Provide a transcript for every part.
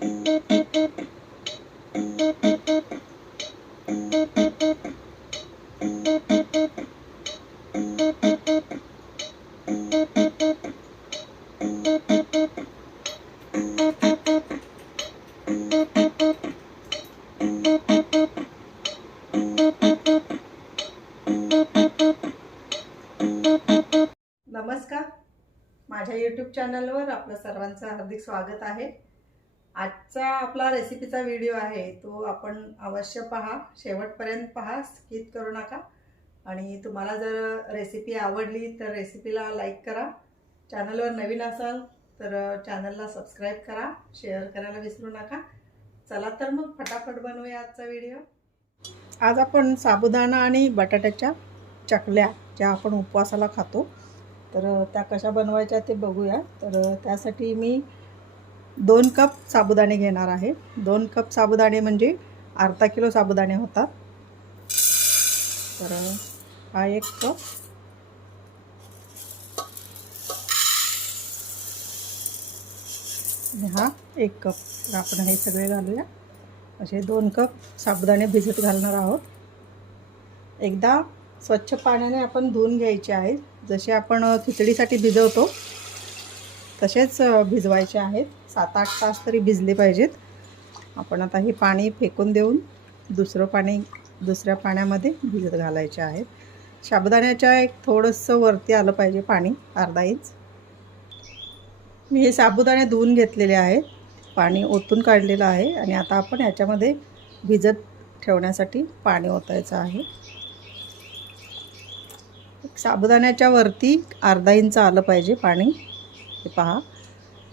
नमस्कार, माझ्या यूट्यूब चॅनलवर आपलं सर्वांचं हार्दिक स्वागत आहे। आजचा आपला रेसिपीचा व्हिडिओ आहे तो आपण अवश्य पहा, शेवटपर्यंत पहा, स्किप करू नका। आणि तुम्हाला जर रेसिपी आवडली तर रेसिपीला लाईक करा, चॅनलवर नवीन असाल तर चॅनलला सबस्क्राईब करा, शेअर करायला विसरू नका। चला तर मग फटाफट बनवूया आजचा व्हिडिओ। आज आपण साबुदाणा आणि बटाट्याच्या चकल्या ज्या आपण उपवासाला खातो तर त्या कशा बनवायच्या ते बघूया। तर त्यासाठी मी 2 कप साबुदाणे घेणार आहे। 2 कप साबुदाणे म्हणजे अर्धा किलो साबुदाणे होतात। तर हा 1 कप, हा 1 कप। तर आपण हे सगळे घालूया। असे 2 कप साबुदाणे भिजत घालणार आहोत। एकदा स्वच्छ पाण्याने आपण धुवून घ्यायचे आहे। जसे आपण खिचडीसाठी भिजवतो तसेच भिजवायचे आहेत। 7-8 तास तरी भिजले पाहिजेत। आपण आता हे पाणी फेकून देऊन दुसऱ्या पाण्यामध्ये भिजत घालायचे आहेत। साबुदाण्याच्या एक थोडंसं वरती आलं पाहिजे पाणी, अर्धा इंच। मी हे साबुदाणे धुवून घेतलेले आहेत, पाणी ओतून काढलेलं आहे। आणि आता आपण याच्यामध्ये भिजत ठेवण्यासाठी पाणी ओतायचं आहे। साबुदाण्याच्या वरती अर्धा इंच आलं पाहिजे पाणी, हे पहा,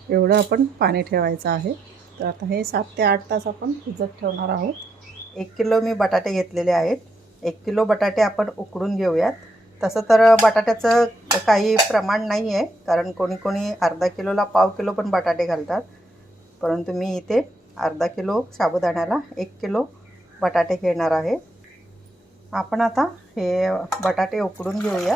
एवढं आपण पाणी ठेवायचं आहे। तर आता हे 7 ते 8 तास आपण भिजत ठेवणार आहोत। 1 किलो मी बटाटे घेतलेले आहेत। 1 किलो बटाटे आपण उकडून घेऊयात। तसं तर बटाट्याचं काही प्रमाण नाही आहे, कारण कोणी कोणी अर्धा किलोला पाव किलो पण बटाटे घालतात, परंतु मी इथे अर्धा किलो साबुदाण्याला 1 किलो बटाटे घेणार आहे। आपण आता हे बटाटे उकडून घेऊया।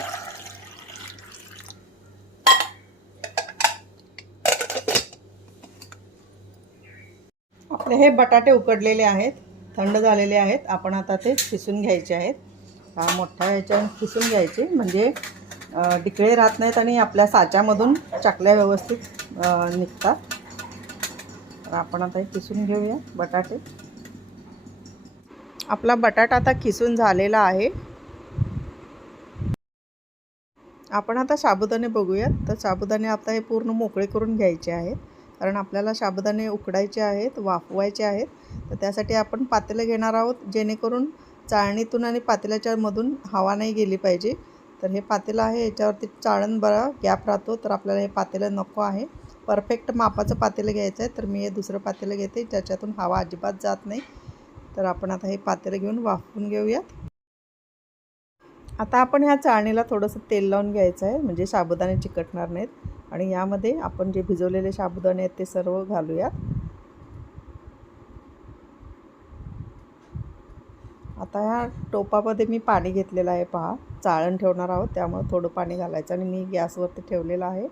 आपले हे बटाटे उकडलेले आहेत, थंड झालेले आहेत। आपण आता ते खिसून घ्यायचे आहेत। हा मोठ्या ह्याच्याने खिसून घ्यायचे म्हणजे डिकळे राहत नाहीत आणि आपल्या साच्यामधून चकल्या व्यवस्थित निघतात। तर आपण आता हे खिसून घेऊया बटाटे। आपला बटाटा आता खिसून झालेला आहे। आपण आता साबुदाणे बघूयात। तर साबुदाणे आता हे पूर्ण मोकळे करून घ्यायचे आहेत, कारण आपल्याला साबुदाणे उकडायचे आहेत, वाफवायचे आहेत। तर त्यासाठी आपण पातेलं घेणार आहोत, जेणेकरून चाळणीतून आणि पातेल्याच्या मधून हवा नाही गेली पाहिजे। तर हे पातेलं आहे, याच्यावरती चाळण बरा गॅप राहतो, तर आपल्याला हे पातेलं नको आहे। परफेक्ट मापाचं पातेलं घ्यायचं आहे। तर मी हे दुसरं पातेलं घेते ज्याच्यातून हवा अजिबात जात नाही। तर आपण आता हे पातेलं घेऊन वाफवून घेऊयात। आता आपण ह्या चाळणीला थोडंसं तेल लावून घ्यायचं आहे, म्हणजे साबुदाणे चिकटणार नाहीत। आणि यामध्ये आपण जे भिजवलेले साबुदाणे आहेत ते सर्व घालूयात। आता ह्या टोपामध्ये मी पाणी घेतलेलं आहे, पहा, चाळण ठेवणार आहोत त्यामुळे थोडं पाणी घालायचं। आणि मी गॅसवरती ठेवलेलं आहे,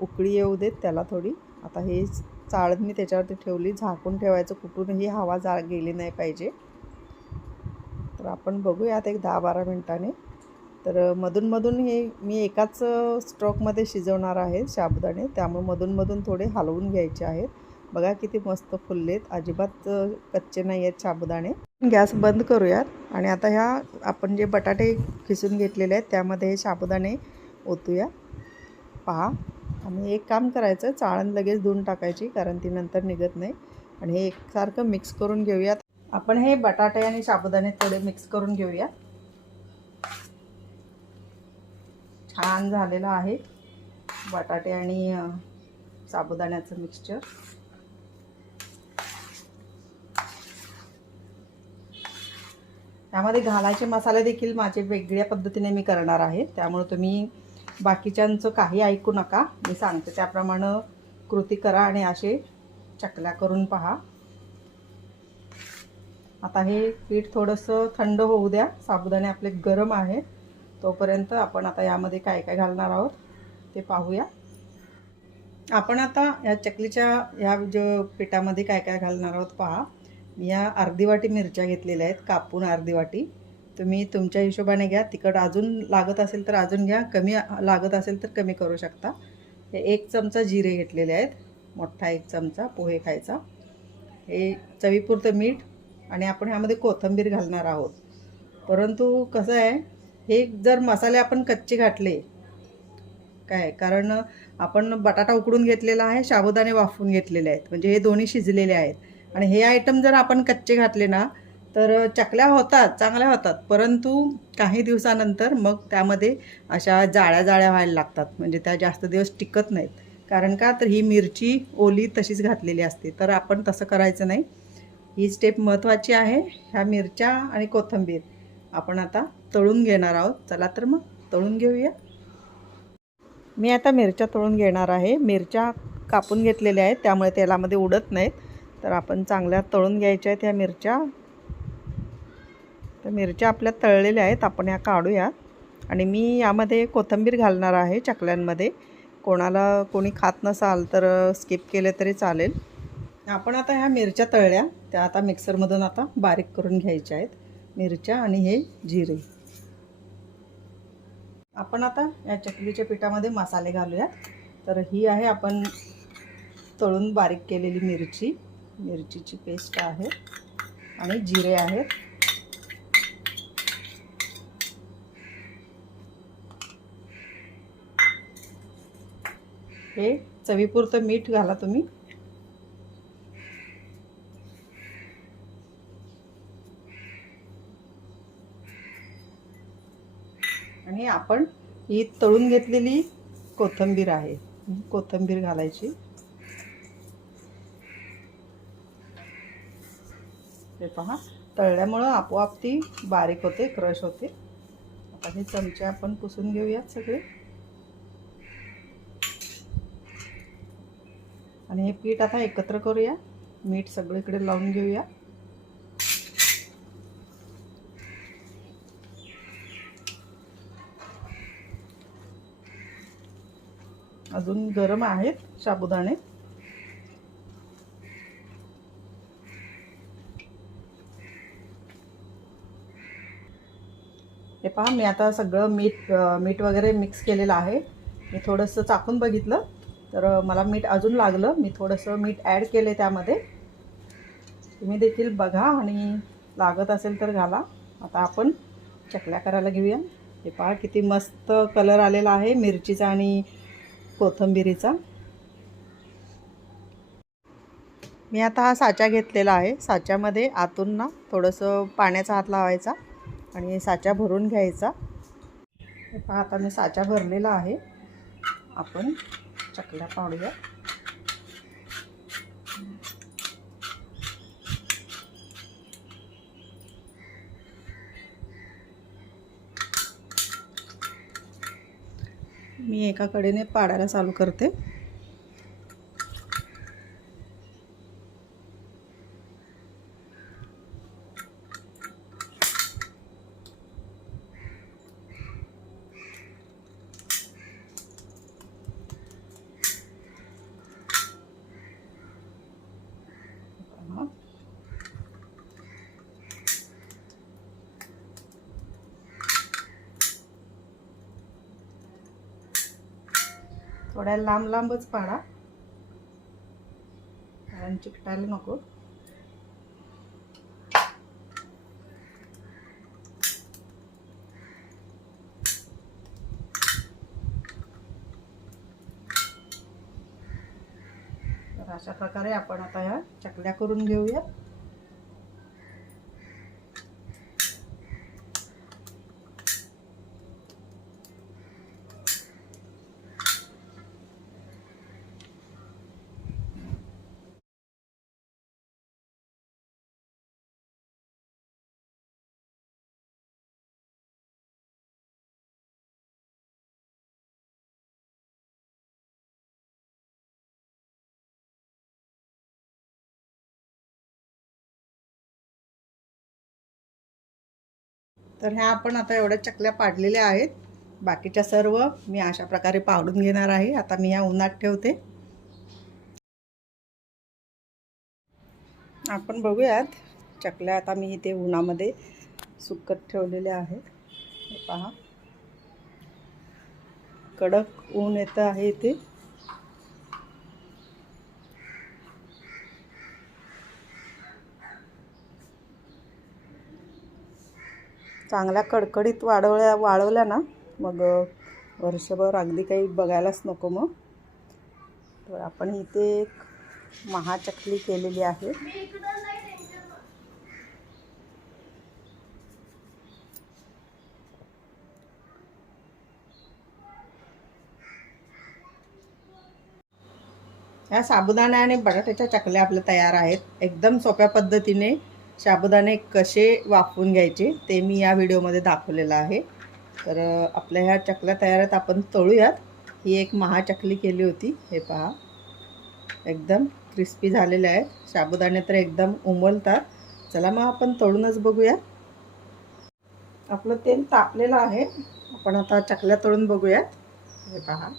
उकळी येऊ देत त्याला थोडी। आता हे चाळण मी त्याच्यावरती ठेवली, झाकून ठेवायचं, कुठूनही हवा गेली नाही पाहिजे। तर आपण बघूयात एक 10-12 मिनिटांनी। तर मधून हे मी एकाच स्ट्रोकमध्ये शिजवणार आहे साबुदाणे, त्यामुळे मधून थोडे हलवून घ्यायचे आहेत। बघा किती मस्त फुललेत, अजिबात कच्चे नाही आहेत साबुदाणे। गॅस बंद करूयात आणि आता ह्या आपण जे बटाटे खिसून घेतलेले आहेत त्यामध्ये हे साबुदाणे ओतूया, पहा। आणि एक काम करायचं, चाळण लगेच धुवून टाकायची, कारण ती नंतर निघत नाही। आणि हे एकसारखं मिक्स करून घेऊयात। आपण हे बटाटे आणि साबुदाणे थोडे मिक्स करून घेऊया। छान झालेलं आहे बटाटे आणि साबुदाण्याचं मिक्सचर। त्यामध्ये घालायचे मसाले देखील माझे वेगळ्या पद्धतीने मी करणार आहे, त्यामुळे तुम्ही बाकीच्यांचं काही ऐकू नका। मी सांगते त्याप्रमाणे कृती करा आणि असे चकल्या करून पहा। आता हे पीठ थोडंसं थंड होऊ द्या, साबुदाणे आपले गरम आहे तोपर्यंत आपण आता यामध्ये काय काय घालणार आहोत ते पाहूया। आपण आता या चकलीच्या ह्या जो पिठामध्ये काय काय घालणार आहोत पहा. मी या अर्धी वाटी मिरच्या घेतलेल्या आहेत, कापून अर्धी वाटी. तुम्ही तुमच्या हिशोबाने घ्या. तिखट अजून लागत असेल तर अजून घ्या, कमी लागत असेल तर कमी करू शकता. हे 1 चमचा जिरे घेतलेले आहेत, मोठा 1 चमचा पोहे खायचा. हे चवीपुरतं मीठ आणि आपण ह्यामध्ये कोथिंबीर घालणार आहोत. परंतु कसं आहे, हे जर मसाले आपण कच्चे घातले काय, कारण आपण बटाटा उकडून घेतलेला आहे, साबुदाणे वाफवून घेतलेले आहेत, म्हणजे हे दोन्ही शिजलेले आहेत. आणि हे आयटम जर आपण कच्चे घातले ना तर चकल्या होतात, चांगल्या होतात, परंतु काही दिवसानंतर मग त्यामध्ये अशा जाळ्या जाळ्या व्हायला लागतात, म्हणजे त्या जास्त दिवस टिकत नाहीत. कारण का, तर ही मिरची ओली तशीच घातलेली असते, तर आपण तसं करायचं नाही. ही स्टेप महत्त्वाची आहे. ह्या मिरच्या आणि कोथिंबीर आपण आता तळून घेणार आहोत. चला तर मग तळून घेऊया. मी आता मिरच्या तळून घेणार आहे. मिरच्या कापून घेतलेल्या आहेत, त्यामुळे तेलामध्ये उडत नाहीत. तर आपण चांगल्या तळून घ्यायच्या आहेत ह्या मिरच्या. तर मिरच्या आपल्या तळलेल्या आहेत, आपण ह्या काढूया. आणि मी यामध्ये कोथिंबीर घालणार आहे चकल्यांमध्ये. कोणी खात नसाल तर स्किप केले तरी चालेल. आपण आता ह्या मिरच्या तळल्या, त्या आता मिक्सरमधून आता बारीक करून घ्यायच्या आहेत, मिरच्या आणि हे जिरे. आपण आता या चकलीच्या पिठामध्ये मसाले घालूया. तर ही आहे आपण तळून बारीक केलेली मिरचीची पेस्ट आहे आणि जिरे आहेत. हे चवीपुरतं मीठ घाला तुम्ही. आणि आपण ही तळून घेतलेली कोथिंबीर आहे, कोथिंबीर घालायची. हे पहा, तळल्यामुळं आपोआप ती बारीक होते, क्रश होते. आता हे चमचे आपण पुसून घेऊयात सगळे. आणि हे पीठ आता एकत्र करूया, मीठ सगळीकडे लावून घेऊया. अजून गरम आहेत साबुदाणे. हे पहा, मी आता सगळं मीठ वगैरे मिक्स केलेलं आहे. मी थोडंसं चाकून बघितलं तर मला मीठ अजून लागलं. मी थोडंसं मीठ ॲड केले त्यामध्ये. तुम्ही देखील बघा आणि लागत असेल तर घाला. आता आपण चकल्या करायला घेऊया. हे पहा, किती मस्त कलर आलेला आहे मिरचीचा आणि कोथिंबीरीचा. मी आता हा साचा घेतलेला आहे. साच्यामध्ये आतून ना थोडंसं पाण्याचा हात लावायचा आणि साचा भरून घ्यायचा. हे पहा, आता मी साचा भरलेला आहे. आपण चकल्या पाडूया. मी एका कडेने पाडायला चालू करते. थोड्या लांब लांबच पाडा, कारण चिकटायला नको. तर अशा प्रकारे आपण आता ह्या चकल्या करून घेऊया. तर ह्या आपण आता एवढ्या चकल्या पाडलेल्या आहेत. बाकीच्या सर्व मी अशा प्रकारे पाडून घेणार आहे. आता मी ह्या उन्हात ठेवते. आपण बघूयात चकल्या. आता मी इथे उन्हामध्ये सुकत ठेवलेल्या आहेत. हे पहा, कडक ऊन येतं आहे इथे. चांगल्या कडकडीत वाळवल्या ना, मग वर्षभर अगदी काही बघायलाच नको मग. तर आपण इथे एक महाचकली केलेली आहे. ह्या साबुदाणा आणि बटाट्याच्या चकल्या आपल्या तयार आहेत. एकदम सोप्या पद्धतीने साबुदाणे कसे वाफवून घ्यायचे ते मी या व्हिडिओमध्ये दाखवलेलं आहे. तर आपल्या ह्या चकल्या तयार आहेत. आपण तळूयात. ही एक महाचकली केली होती. हे पहा, एकदम क्रिस्पी झालेले आहेत. साबुदाणे तर एकदम उमलतात. चला मग आपण तळूनच बघूया. आपलं तेल तापलेलं आहे. आपण आता चकल्या तळून बघूयात. हे पहा,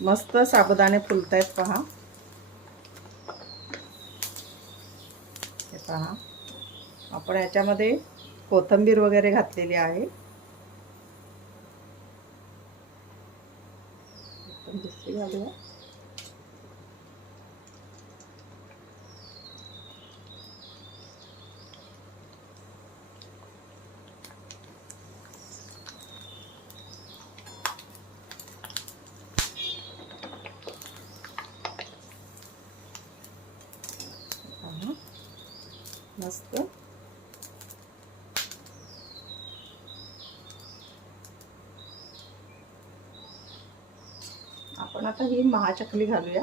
मस्त साबुदाणे फुलतायत पहा. हे पहा, आपण याच्यामध्ये कोथिंबीर वगैरे घातलेली आहे. दुसरी घालूया. मस्त. आपण आता ही महाचकली घालूया.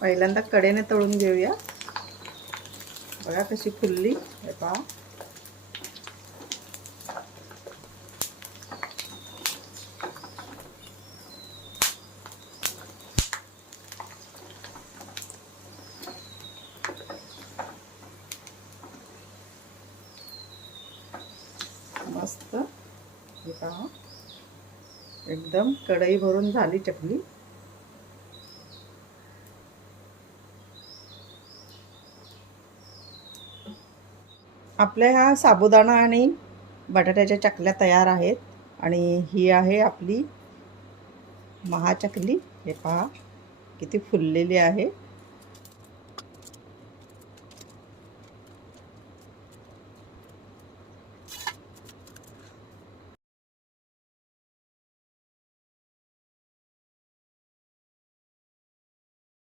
पहिल्यांदा कडेने तळून घेऊया. बघा कशी फुलली. हे पहा, मस्त. हे पहा, एकदम कढई भरून झाली चकली. आपल्या ह्या साबुदाणा आणि बटाट्याच्या चकल्या तयार आहेत. आणि ही आहे आपली महाचकली. हे पहा किती फुललेली आहे.